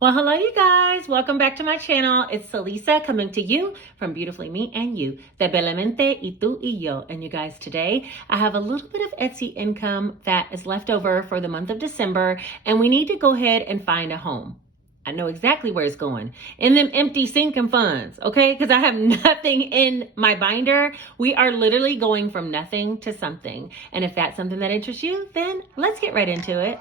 Well, hello, you guys. Welcome back to my channel. It's Celisa coming to you from Beautifully Me and You, de Bellamente y tú y yo. And you guys, today I have a little bit of Etsy income that is left over for the month of December, and we need to go ahead and find a home. I know exactly where it's going. In them empty sinking funds, okay? Because I have nothing in my binder. We are literally going from nothing to something. And if that's something that interests you, then let's get right into it.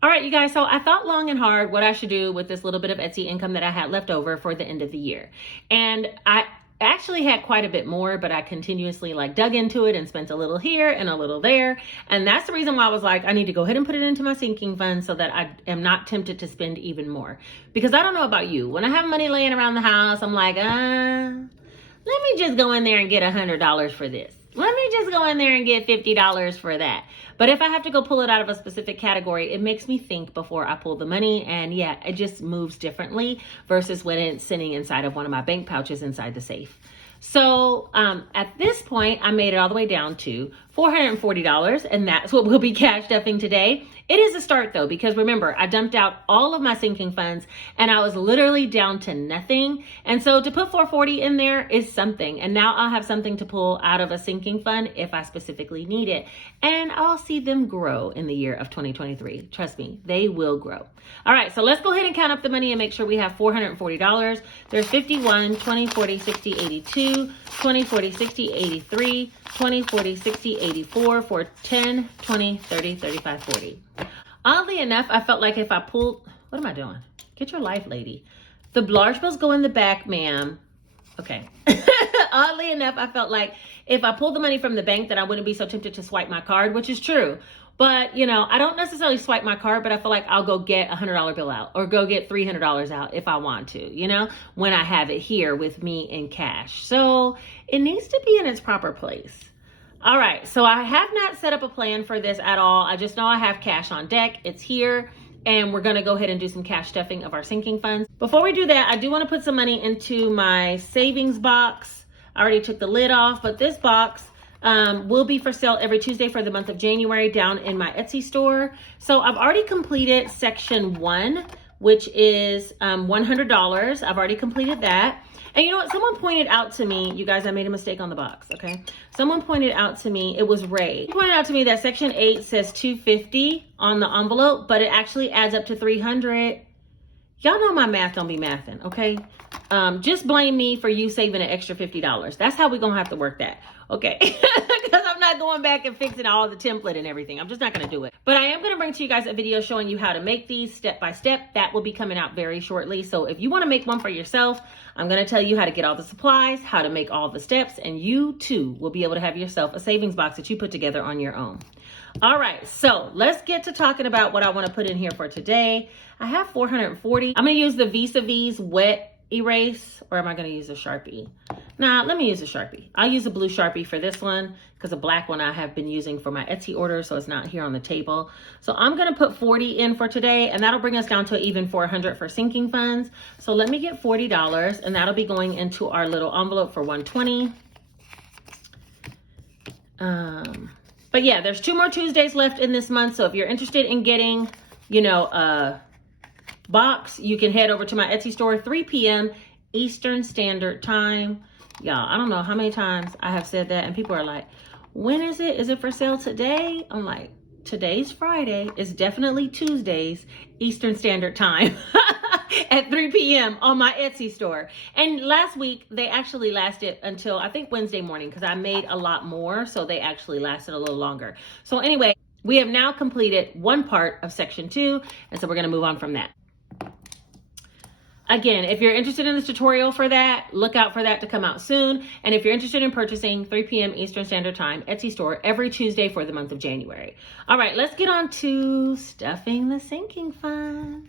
All right, you guys, so I thought long and hard what I should do with this little bit of Etsy income that I had left over for the end of the year. And I actually had quite a bit more, but I continuously dug into it and spent a little here and a little there. And that's the reason why I was like, I need to go ahead and put it into my sinking fund so that I am not tempted to spend even more. Because I don't know about you, when I have money laying around the house, I'm like, let me just go in there and get $100 for this. Let me just go in there and get $50 for that. But if I have to go pull it out of a specific category, it makes me think before I pull the money. And yeah, it just moves differently versus when it's sitting inside of one of my bank pouches inside the safe. So at this point, I made it all the way down to $440, and that's what we'll be cash stuffing today. It is a start though, because remember, I dumped out all of my sinking funds and I was literally down to nothing. And so to put $440 in there is something. And now I'll have something to pull out of a sinking fund if I specifically need it. And I'll see them grow in the year of 2023. Trust me, they will grow. All right, so let's go ahead and count up the money and make sure we have $440. There's 51, 20, 40, 60, 82, 20, 40, 60, 83, 20, 40, 60, 84 for 10, 20, 30, 35, 40. Oddly enough, I felt like if I pulled, what am I doing? Get your life, lady. The large bills go in the back, ma'am. Okay. Oddly enough, I felt like if I pulled the money from the bank, that I wouldn't be so tempted to swipe my card, which is true. But, I don't necessarily swipe my card, but I feel like I'll go get a $100 bill out or go get $300 out if I want to, when I have it here with me in cash. So it needs to be in its proper place. All right, so I have not set up a plan for this at all. I just know I have cash on deck. It's here, and we're gonna go ahead and do some cash stuffing of our sinking funds. Before we do that, I do wanna put some money into my savings box. I already took the lid off, but this box will be for sale every Tuesday for the month of January down in my Etsy store. So I've already completed section 1, which is $100. I've already completed that. And you know what? Someone pointed out to me, you guys, I made a mistake on the box, okay? Someone pointed out to me, it was Ray. He pointed out to me that section 8 says $250 on the envelope, but it actually adds up to $300. Y'all know my math don't be mathing, okay? Just blame me for you saving an extra $50. That's how we're gonna have to work that, okay? Because I'm not going back and fixing all the template and everything. I'm just not gonna do it. But I am gonna bring to you guys a video showing you how to make these step by step. That will be coming out very shortly. So if you wanna make one for yourself, I'm gonna tell you how to get all the supplies, how to make all the steps, and you too will be able to have yourself a savings box that you put together on your own. All right, so let's get to talking about what I wanna put in here for today. I have 440. I'm gonna use the Vis-a-Vis wet erase, or am I gonna use a Sharpie? Nah, let me use a Sharpie. I'll use a blue Sharpie for this one because a black one I have been using for my Etsy order, so it's not here on the table. So I'm gonna put 40 in for today, and that'll bring us down to an even 400 for sinking funds. So let me get $40, and that'll be going into our little envelope for 120. But yeah, there's 2 more Tuesdays left in this month, so if you're interested in getting, a box, you can head over to my Etsy store, 3 p.m. Eastern Standard Time. Y'all, I don't know how many times I have said that, and people are like, when is it? Is it for sale today? I'm like, today's Friday. It's definitely Tuesdays, Eastern Standard Time at 3 p.m. on my Etsy store. And last week, they actually lasted until, I think, Wednesday morning, because I made a lot more, so they actually lasted a little longer. So anyway, we have now completed one part of section 2, and so we're gonna move on from that. Again, if you're interested in this tutorial for that, look out for that to come out soon. And if you're interested in purchasing 3 p.m. Eastern Standard Time Etsy store every Tuesday for the month of January. All right, let's get on to stuffing the sinking funds.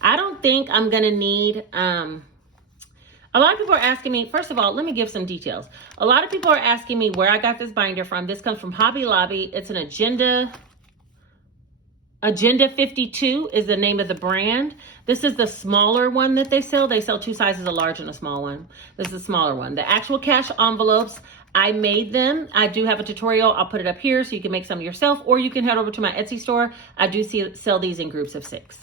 I don't think I'm gonna need, a lot of people are asking me, first of all, let me give some details. A lot of people are asking me where I got this binder from. This comes from Hobby Lobby. It's an Agenda 52 is the name of the brand. This is the smaller one that they sell. They sell 2 sizes, a large and a small one. This is the smaller one. The actual cash envelopes, I made them. I do have a tutorial. I'll put it up here so you can make some yourself, or you can head over to my Etsy store. I do sell these in groups of 6.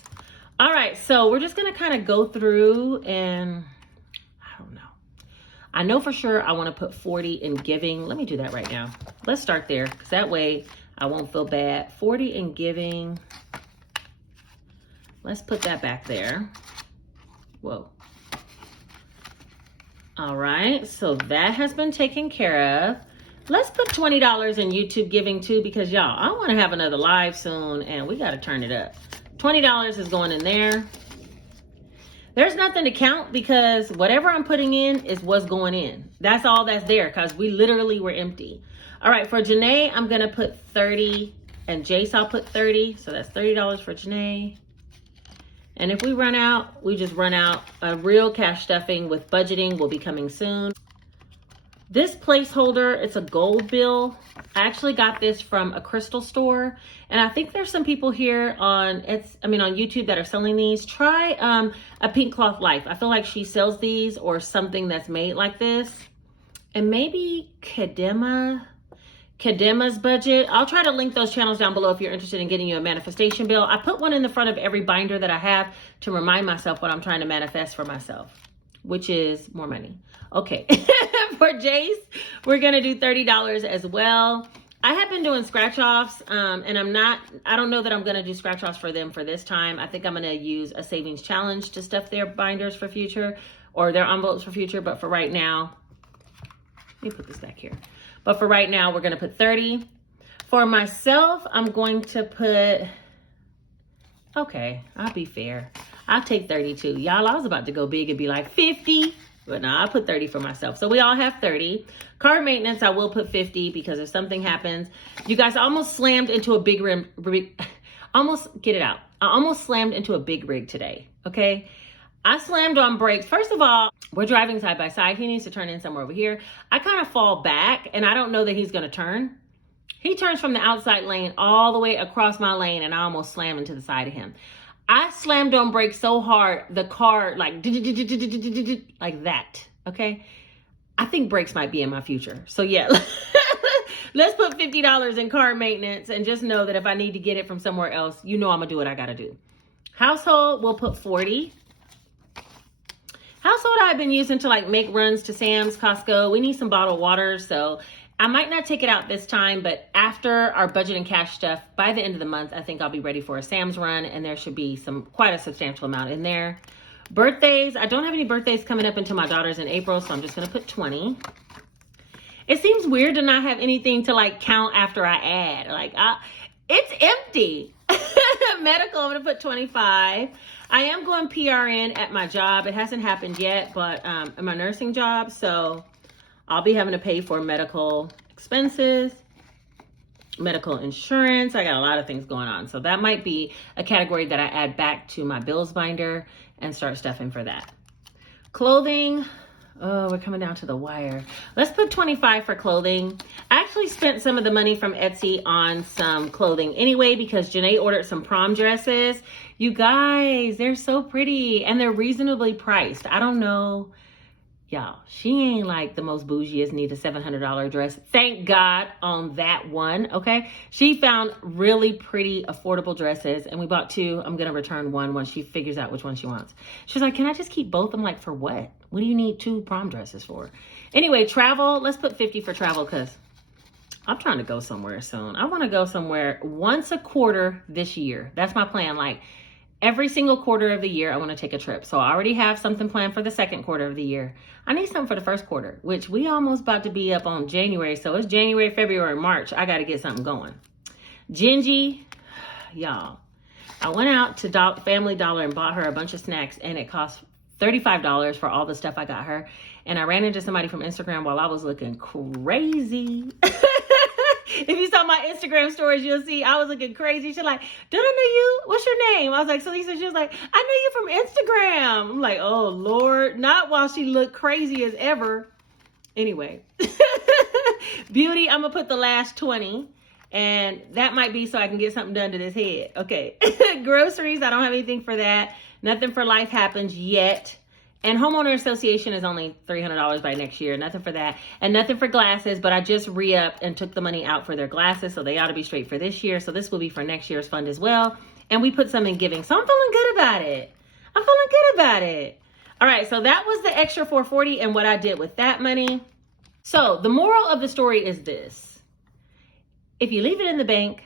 All right, so we're just gonna kind of go through, and I don't know. I know for sure I want to put 40 in giving. Let me do that right now. Let's start there, because that way I won't feel bad. 40 in giving. Let's put that back there. Whoa. All right, so that has been taken care of. Let's put $20 in YouTube giving too, because y'all, I want to have another live soon and we got to turn it up. $20 is going in there. There's nothing to count because whatever I'm putting in is what's going in. That's all that's there because we literally were empty. All right, for Janae, I'm going to put 30, and Jace, I'll put 30. So that's $30 for Janae. And if we run out, we just run out. A real cash stuffing with budgeting will be coming soon. This placeholder, it's a gold bill. I actually got this from a crystal store. And I think there's some people here on YouTube that are selling these. Try a Pink Cloth Life. I feel like she sells these or something that's made like this. And maybe Kadema's budget. I'll try to link those channels down below if you're interested in getting you a manifestation bill. I put one in the front of every binder that I have to remind myself what I'm trying to manifest for myself, which is more money. Okay. For Jace, we're going to do $30 as well. I have been doing scratch offs, and I don't know that I'm going to do scratch offs for them for this time. I think I'm going to use a savings challenge to stuff their binders for future, or their envelopes for future. But for right now, let me put this back here. But for right now, we're going to put 30. For myself, I'm going to put, okay, I'll be fair. I'll take 32. Y'all, I was about to go big and be like 50. But no, I'll put 30 for myself. So we all have 30. Car maintenance, I will put 50 because if something happens. You guys, I almost slammed into a big rig. Almost, get it out. I almost slammed into a big rig today, okay? I slammed on brakes. First of all, we're driving side by side. He needs to turn in somewhere over here. I kind of fall back, and I don't know that he's going to turn. He turns from the outside lane all the way across my lane, and I almost slam into the side of him. I slammed on brakes so hard, the car like that, okay? I think brakes might be in my future. So yeah, let's put $50 in car maintenance and just know that if I need to get it from somewhere else, you know I'm gonna do what I gotta do. Household, we'll put 40. Household, I've been using to like make runs to Sam's, Costco. We need some bottled water, so I might not take it out this time, but after our budget and cash stuff, by the end of the month, I think I'll be ready for a Sam's run, and there should be quite a substantial amount in there. Birthdays, I don't have any birthdays coming up until my daughter's in April, so I'm just gonna put 20. It seems weird to not have anything to like count after I add. Like, it's empty. Medical, I'm gonna put 25. I am going PRN at my job. It hasn't happened yet, but in my nursing job, so I'll be having to pay for medical expenses, medical insurance. I got a lot of things going on. So that might be a category that I add back to my bills binder and start stuffing for that. Clothing. Oh, we're coming down to the wire. Let's put 25 for clothing. I actually spent some of the money from Etsy on some clothing anyway because Janae ordered some prom dresses. You guys, they're so pretty and they're reasonably priced. I don't know. Y'all, she ain't like the most bougiest, need a $700 dress. Thank God on that one, okay? She found really pretty, affordable dresses, and we bought 2. I'm going to return one once she figures out which one she wants. She's like, can I just keep both? I'm like, for what? What do you need 2 prom dresses for? Anyway, travel, let's put 50 for travel because I'm trying to go somewhere soon. I want to go somewhere once a quarter this year. That's my plan. Like, every single quarter of the year, I want to take a trip. So I already have something planned for the second quarter of the year. I need something for the first quarter, which we almost about to be up on January. So it's January, February, March. I got to get something going. Gingy, y'all. I went out to Family Dollar and bought her a bunch of snacks, and it cost $35 for all the stuff I got her. And I ran into somebody from Instagram while I was looking crazy. If you saw my Instagram stories, you'll see I was looking crazy. She's like, don't I know you? What's your name? I was like, Celisa. She was like, I know you from Instagram. I'm like, oh, Lord. Not while she looked crazy as ever. Anyway. Beauty, I'm going to put the last 20. And that might be so I can get something done to this head. Okay. Groceries, I don't have anything for that. Nothing for life happens yet. And homeowner association is only $300 by next year. Nothing for that. And nothing for glasses, but I just re-upped and took the money out for their glasses. So they ought to be straight for this year. So this will be for next year's fund as well. And we put some in giving. So I'm feeling good about it. I'm feeling good about it. All right. So that was the extra $440 and what I did with that money. So the moral of the story is this. If you leave it in the bank,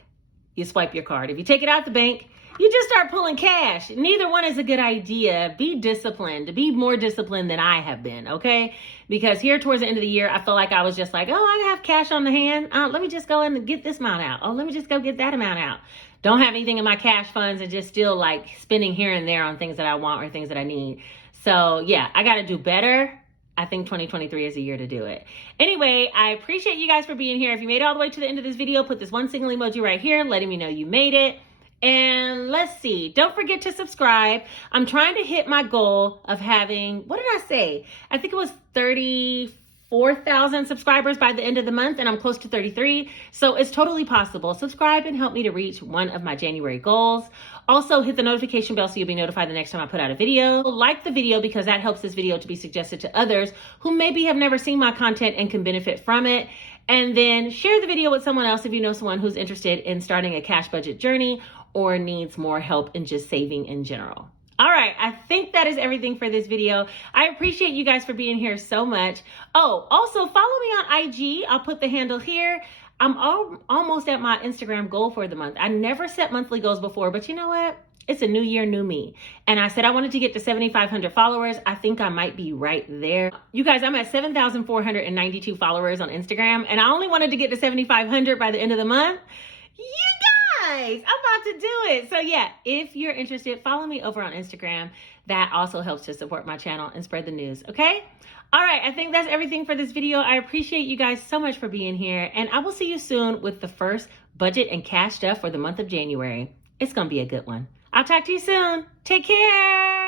you swipe your card. If you take it out the bank, you just start pulling cash. Neither one is a good idea. Be disciplined. Be more disciplined than I have been, okay? Because here towards the end of the year, I felt like I was just like, oh, I have cash on the hand. Let me just go and get this amount out. Oh, let me just go get that amount out. Don't have anything in my cash funds and just still like spending here and there on things that I want or things that I need. So yeah, I got to do better. I think 2023 is a year to do it. Anyway, I appreciate you guys for being here. If you made it all the way to the end of this video, put this one single emoji right here, letting me know you made it. And let's see, don't forget to subscribe. I'm trying to hit my goal of having, what did I say? I think it was 34,000 subscribers by the end of the month, and I'm close to 33. So it's totally possible. Subscribe and help me to reach one of my January goals. Also, hit the notification bell so you'll be notified the next time I put out a video. Like the video because that helps this video to be suggested to others who maybe have never seen my content and can benefit from it. And then share the video with someone else if you know someone who's interested in starting a cash budget journey or needs more help in just saving in general. All right, I think that is everything for this video. I appreciate you guys for being here so much. Oh, also follow me on IG. I'll put the handle here. I'm almost at my Instagram goal for the month. I never set monthly goals before, but you know what? It's a new year, new me. And I said I wanted to get to 7,500 followers. I think I might be right there. You guys, I'm at 7,492 followers on Instagram, and I only wanted to get to 7,500 by the end of the month. You guys, I'm about to do it. So yeah, if you're interested, follow me over on Instagram. That also helps to support my channel and spread the news, okay? All right, I think that's everything for this video. I appreciate you guys so much for being here, and I will see you soon with the first budget and cash stuff for the month of January. It's gonna be a good one. I'll talk to you soon. Take care.